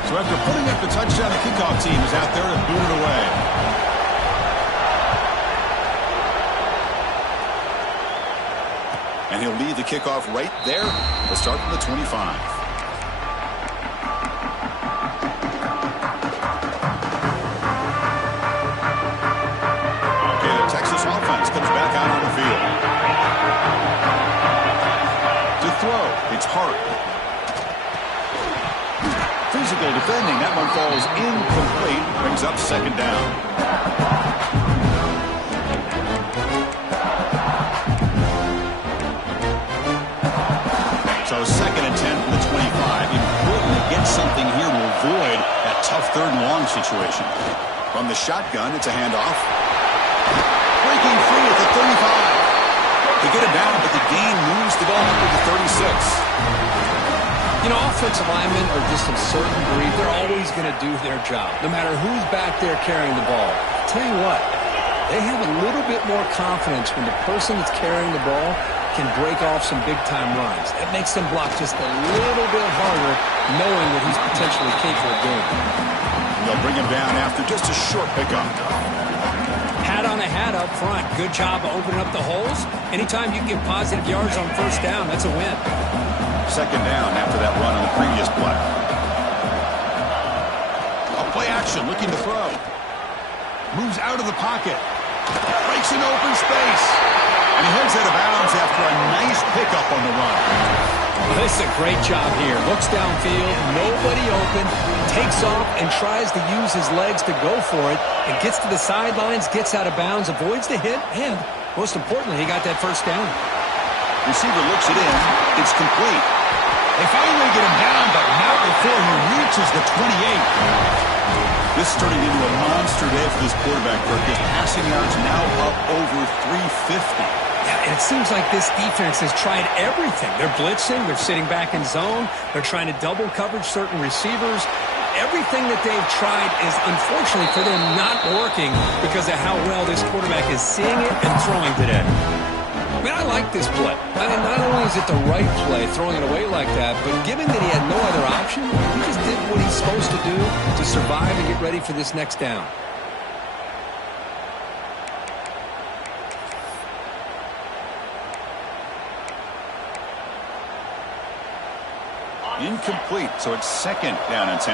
So after putting up the touchdown, the kickoff team is out there to boot it away. And he'll lead the kickoff right there. They'll start from the 25. Offense comes back out on the field. To throw, it's Hart. Physical defending, that one falls incomplete, brings up second down. So 2nd and 10 from the 25. Important to get something here to avoid that tough third and long situation. From the shotgun, it's a handoff. Breaking free at the 35. They get it down, but the gain moves the ball up to the 36. You know, offensive linemen are just a certain breed. They're always going to do their job, no matter who's back there carrying the ball. I'll tell you what, they have a little bit more confidence when the person that's carrying the ball can break off some big-time runs. That makes them block just a little bit harder, knowing that he's potentially capable of doing it. They'll bring him down after just a short pickup. Hat on a hat up front. Good job of opening up the holes. Anytime you can get positive yards on first down, that's a win. Second down after that run on the previous play. A play action, looking to throw. Moves out of the pocket. Breaks into open space. And he heads out of bounds after a nice pickup on the run. This is a great job here. Looks downfield, nobody open, takes off and tries to use his legs to go for it, and gets to the sidelines, gets out of bounds, avoids the hit, and most importantly, he got that first down. Receiver looks it in. It's complete. They finally get him down, but not before he reaches the 28. This turning into a monster day for this quarterback, Kirk. His passing yards now up over 350. Yeah, and it seems like this defense has tried everything. They're blitzing, they're sitting back in zone, they're trying to double coverage certain receivers. Everything that they've tried is, unfortunately for them, not working because of how well this quarterback is seeing it and throwing today. I mean, I like this play. I mean, not only is it the right play, throwing it away like that, but given that he had no other option, he just did what he's supposed to do to survive and get ready for this next down. Incomplete, so it's 2nd down and 10.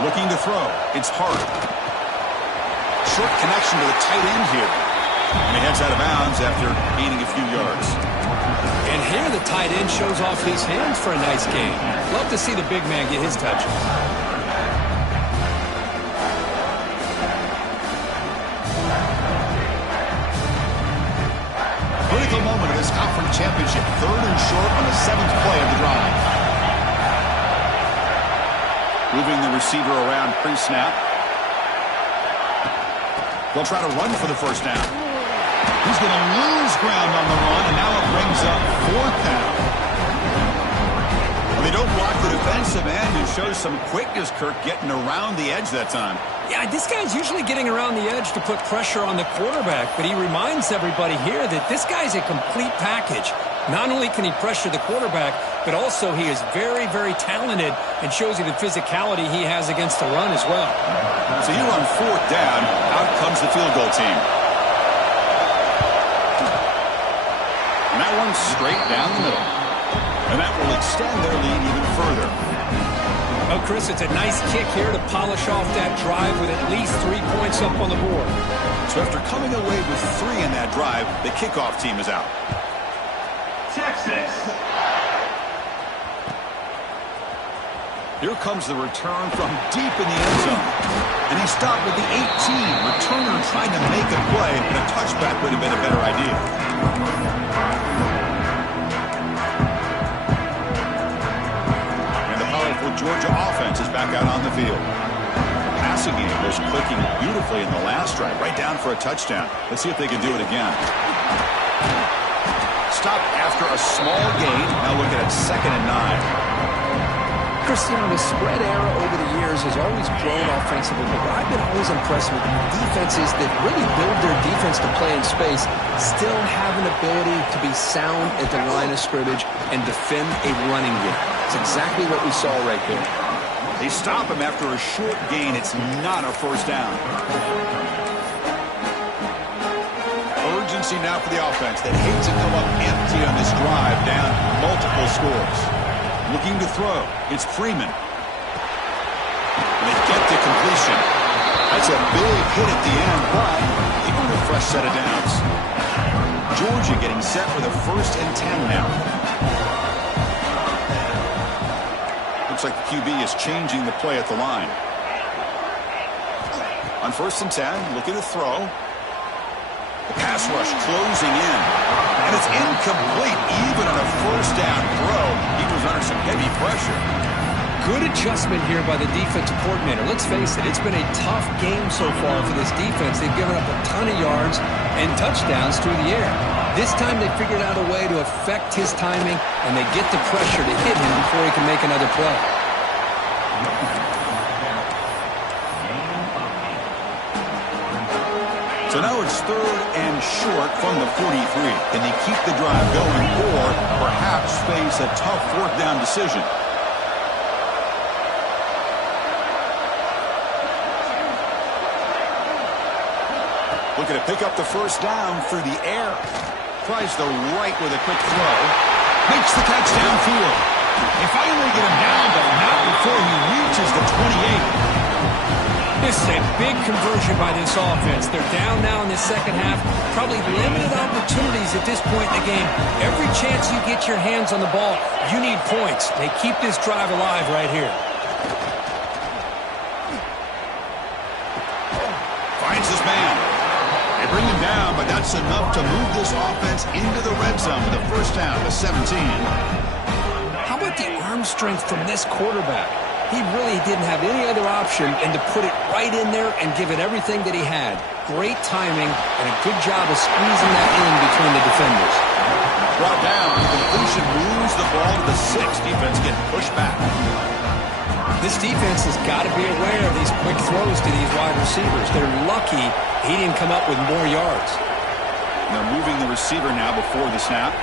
Looking to throw. It's Hart. Short connection to the tight end here. And he heads out of bounds after gaining a few yards. And here the tight end shows off his hands for a nice game. Love to see the big man get his touch. Critical moment of this conference championship. 3rd and short on the 7th play of the drive. Moving the receiver around pre-snap. They'll try to run for the first down. He's going to lose ground on the run, and now it brings up 4th down. Well, they don't block the defensive end and shows some quickness, Kirk, getting around the edge that time. Yeah, this guy's usually getting around the edge to put pressure on the quarterback, but he reminds everybody here that this guy's a complete package. Not only can he pressure the quarterback, but also he is very, very talented and shows you the physicality he has against the run as well. So here on 4th down, out comes the field goal team. And that one's straight down the middle. And that will extend their lead even further. Oh, Chris, it's a nice kick here to polish off that drive with at least 3 points up on the board. So after coming away with 3 in that drive, the kickoff team is out. Texas. Here comes the return from deep in the end zone. And he stopped with the 18. Returner trying to make a play, and a touchback would have been a better idea. And the powerful Georgia offense is back out on the field. The passing game was clicking beautifully in the last drive, right down for a touchdown. Let's see if they can do it again. Stop after a small gain. Now look at it, 2nd and 9. Cristiano, the spread era over the years has always grown offensively, but I've been always impressed with defenses that really build their defense to play in space, still have an ability to be sound at the line of scrimmage and defend a running game. It's exactly what we saw right there. They stop him after a short gain. It's not a first down. Urgency now for the offense that hates to come up empty on this drive, down multiple scores. Looking to throw. It's Freeman. And they get to completion. That's a big hit at the end, but they earn a fresh set of downs. Georgia getting set for the 1st and 10 now. Looks like the QB is changing the play at the line. On 1st and 10, looking to throw. The pass rush closing in. And it's incomplete even on a 1st down throw. He was under some heavy pressure. Good adjustment here by the defensive coordinator. Let's face it, it's been a tough game so far for this defense. They've given up a ton of yards and touchdowns through the air. This time they figured out a way to affect his timing, and they get the pressure to hit him before he can make another play. So now it's 3rd and short from the 43. Can they keep the drive going or perhaps face a tough 4th down decision? Looking to pick up the 1st down through the air. Tries the right with a quick throw. Makes the catch downfield. They finally get him down, but not before he reaches the 28. This is a big conversion by this offense. They're down now in the 2nd half. Probably limited opportunities at this point in the game. Every chance you get your hands on the ball, you need points. They keep this drive alive right here. Finds his man. They bring him down, but that's enough to move this offense into the red zone with a 1st down to 17. How about the arm strength from this quarterback? He really didn't have any other option than to put it right in there and give it everything that he had. Great timing and a good job of squeezing that in between the defenders. Brought down. The completion moves the ball to the 6. Defense getting pushed back. This defense has got to be aware of these quick throws to these wide receivers. They're lucky he didn't come up with more yards. They're moving the receiver now before the snap.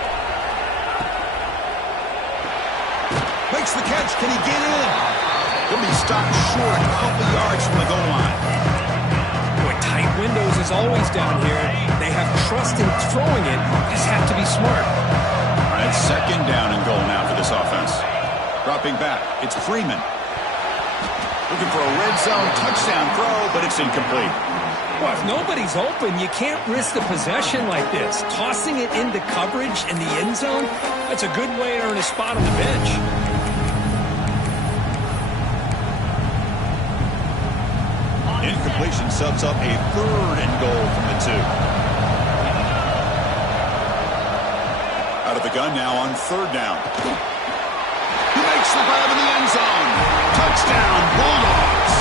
Makes the catch. Can he get in? He'll be stopped short a couple yards from the goal line. Boy, tight windows is always down here. They have trust in throwing it. Just have to be smart. That's second down and goal now for this offense. Dropping back, it's Freeman. Looking for a red zone touchdown throw, but it's incomplete. Well, if nobody's open, you can't risk the possession like this. Tossing it into coverage in the end zone, that's a good way to earn a spot on the bench. Incompletion subs up a third and goal from the 2. Out of the gun now on third down. He makes the grab in the end zone. Touchdown, Bulldogs.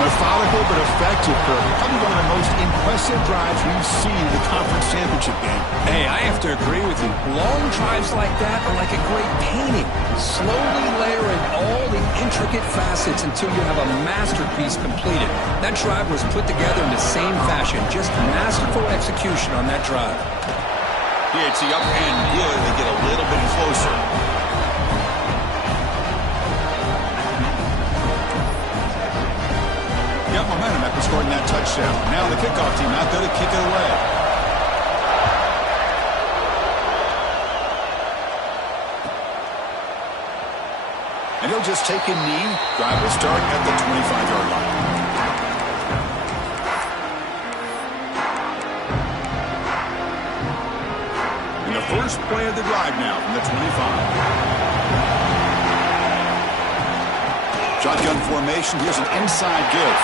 Methodical but effective, Kirk. Probably one of the most impressive drives we've seen in the conference championship game. Hey, I have to agree with you. Long drives like that are like a great painting. Slowly layering all the intricate facets until you have a masterpiece completed. That drive was put together in the same fashion. Just masterful execution on that drive. Yeah, it's the up and good. They get a little bit closer. Got momentum after scoring that touchdown. Now the kickoff team out there to kick it away. And he'll just take a knee. Drive will start at the 25-yard line. And the first play of the drive now from the 25. Shotgun formation. Here's an inside give.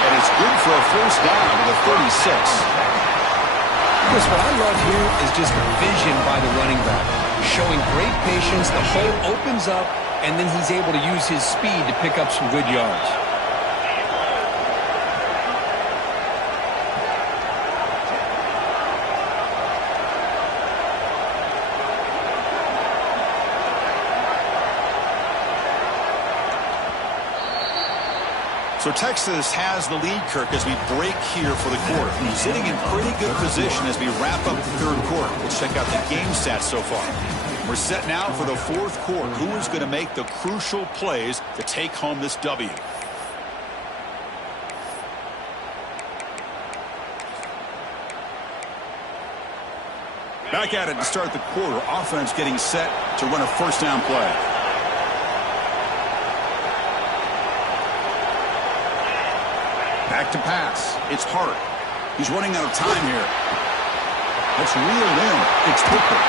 And it's good for a first down to the 36. Chris, what I love here is just vision by the running back. Showing great patience. The hole opens up, and then he's able to use his speed to pick up some good yards. So Texas has the lead, Kirk, as we break here for the quarter. Sitting in pretty good position as we wrap up the third quarter. Let's check out the game stats so far. We're set now for the fourth quarter. Who is going to make the crucial plays to take home this W? Back at it to start the quarter. Offense getting set to run a first down play. Back to pass. It's Hart. He's running out of time here. Let's reel in. It's Hooker.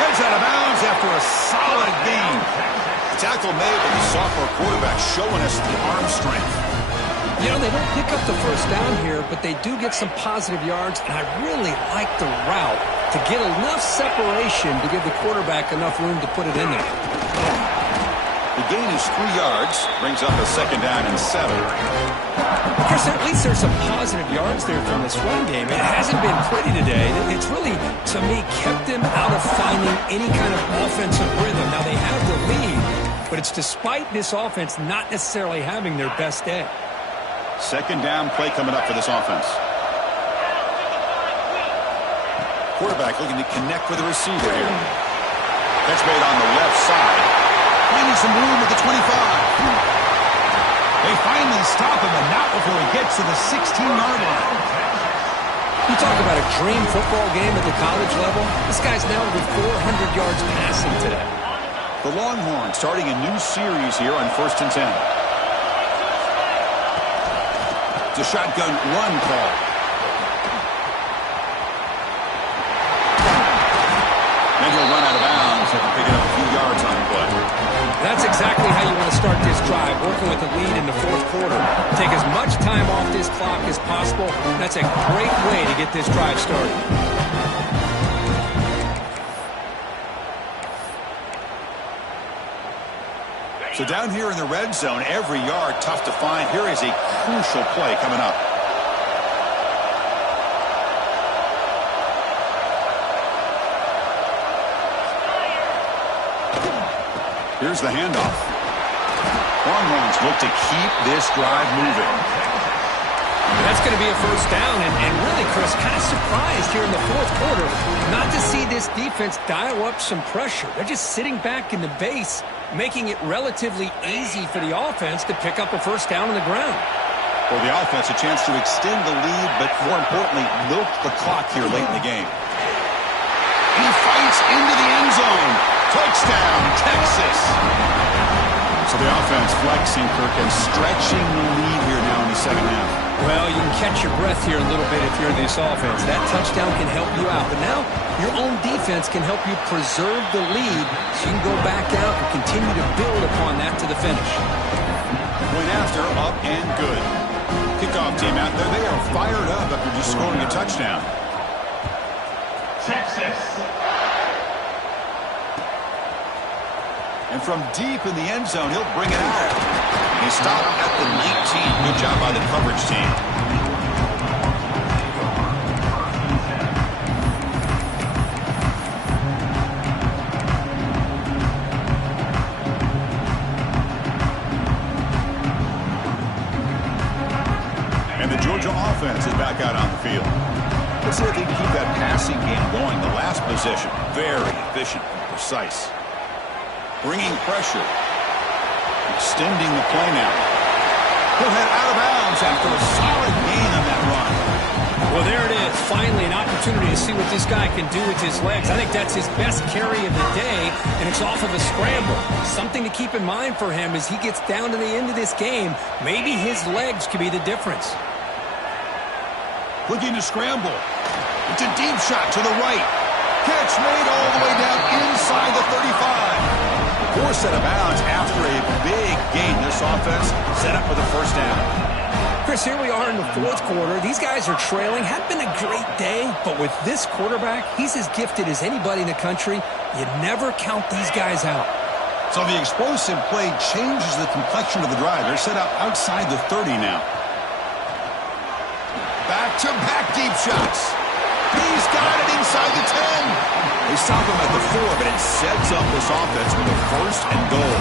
Heads out of bounds after a solid gain. Tackle made with the sophomore quarterback showing us the arm strength. You know, they don't pick up the first down here, but they do get some positive yards, and I really like the route to get enough separation to give the quarterback enough room to put it in there. The gain is 3 yards. Brings up a second down and 7. Chris, at least there's some positive yards there from this run game. It hasn't been pretty today. It's really, to me, kept them out of finding any kind of offensive rhythm. Now, they have the lead, but it's despite this offense not necessarily having their best day. Second down play coming up for this offense. Quarterback looking to connect with the receiver here. Catch made on the left side. Finding some room at the 25. They finally stop him, and not before he gets to the 16-yard line. You talk about a dream football game at the college level. This guy's now over 400 yards passing today. The Longhorns starting a new series here on 1st and 10. It's a shotgun run call. Then he'll run out of bounds after picking up a few yards on the play. That's exactly how you want to start this drive, working with the lead in the fourth quarter. Take as much time off this clock as possible. That's a great way to get this drive started. So down here in the red zone, every yard tough to find. Here is a crucial play coming up. Here's the handoff. Longhorns look to keep this drive moving. That's going to be a first down, and really, Chris, kind of surprised here in the fourth quarter not to see this defense dial up some pressure. They're just sitting back in the base, making it relatively easy for the offense to pick up a first down on the ground. For the offense, a chance to extend the lead, but more importantly, milk the clock here late in the game. He fights into the end zone. Touchdown, Texas. So the offense flexing, Kirk, and stretching the lead here now in the second half. Well, you can catch your breath here a little bit if you're this offense. That touchdown can help you out. But now your own defense can help you preserve the lead so you can go back out and continue to build upon that to the finish. Point after, up and good. Kickoff team out there. They are fired up after just scoring a touchdown. Texas. And from deep in the end zone, he'll bring it out. He stopped at the 19. Good job by the coverage team. And the Georgia offense is back out on the field. Let's see if they can keep that passing game going. The last possession, very efficient and precise. Bringing pressure. Extending the play now. He'll head out of bounds after a solid gain on that run. Well, there it is. Finally, an opportunity to see what this guy can do with his legs. I think that's his best carry of the day, and it's off of a scramble. Something to keep in mind for him as he gets down to the end of this game. Maybe his legs could be the difference. Looking to scramble. It's a deep shot to the right. Catch made all the way down inside the 35. Forced out of bounds after a big gain. This offense set up for the first down. Chris, here we are in the fourth quarter. These guys are trailing. Had been a great day, but with this quarterback, he's as gifted as anybody in the country. You never count these guys out. So the explosive play changes the complexion of the drive. They're set up outside the 30 now. Back-to-back deep shots. He's got it inside the 10. They stop him at the 4, but it sets up this offense with a first and goal.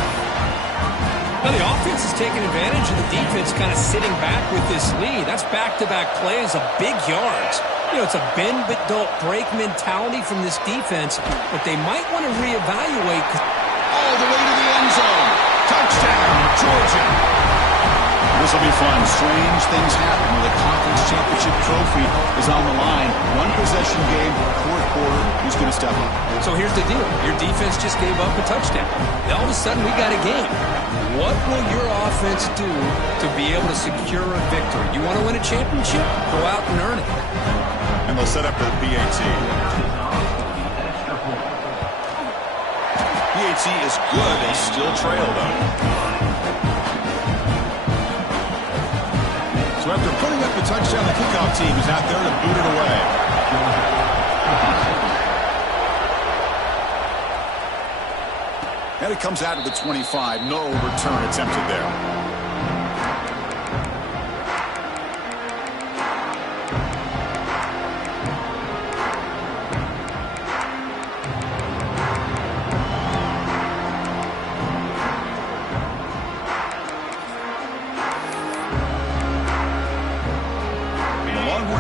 Well, the offense is taking advantage of the defense kind of sitting back with this lead. That's back-to-back plays of big yards. You know, it's a bend but don't break mentality from this defense, but they might want to reevaluate. All the way to the end zone. Touchdown, Georgia. This will be fun. Strange things happen when the conference championship trophy is on the line. One possession game, fourth quarter. Who's going to step up? So here's the deal. Your defense just gave up a touchdown. All of a sudden, we got a game. What will your offense do to be able to secure a victory? You want to win a championship? Go out and earn it. And they'll set up for the PAT. PAT is good. They still trail, though. So after putting up the touchdown, the kickoff team is out there to boot it away. And it comes out of the 25. No return attempted there.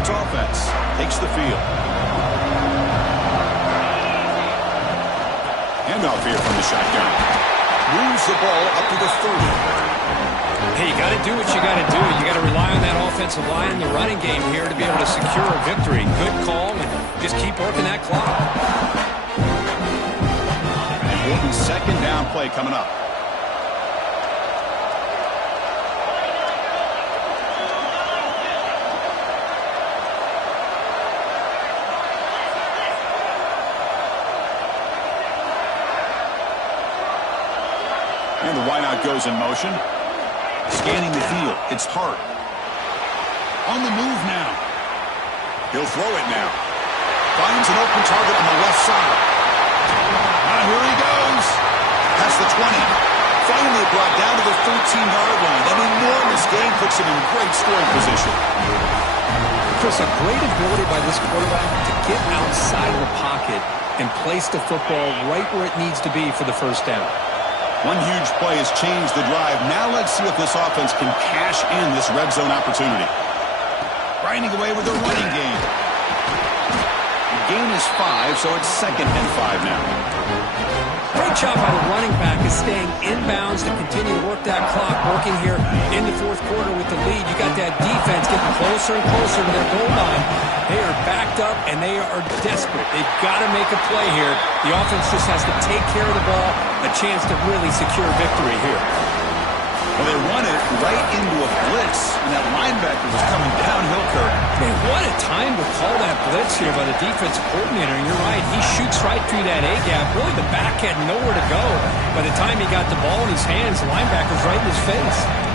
Offense takes the field. Handoff here from the shotgun. Moves the ball up to the 30. Hey, you got to do what you got to do. You got to rely on that offensive line in the running game here to be able to secure a victory. Good call, and just keep working that clock. Important second down play coming up. And the wideout goes in motion. Scanning the field. It's Hart. On the move now. He'll throw it now. Finds an open target on the left side. Now here he goes. Past the 20. Finally brought down to the 13-yard line. An enormous gain puts him in great scoring position. Chris, a great ability by this quarterback to get outside of the pocket and place the football right where it needs to be for the first down. One huge play has changed the drive. Now let's see if this offense can cash in this red zone opportunity. Grinding away with the running game. The gain is 5, so it's 2nd and 5 now. Great job by the running back is staying inbounds to continue to work that clock, working here in the fourth quarter with the lead. You got that defense getting closer and closer to their goal line. They are backed up, and they are desperate. They've got to make a play here. The offense just has to take care of the ball, a chance to really secure victory here. Well, they run it right into a blitz, and that linebacker was coming downhill, Kirk. Man, what a time to call that blitz here by the defensive coordinator. And you're right, he shoots right through that A-gap. Really, the back had nowhere to go. By the time he got the ball in his hands, the linebacker's right in his face.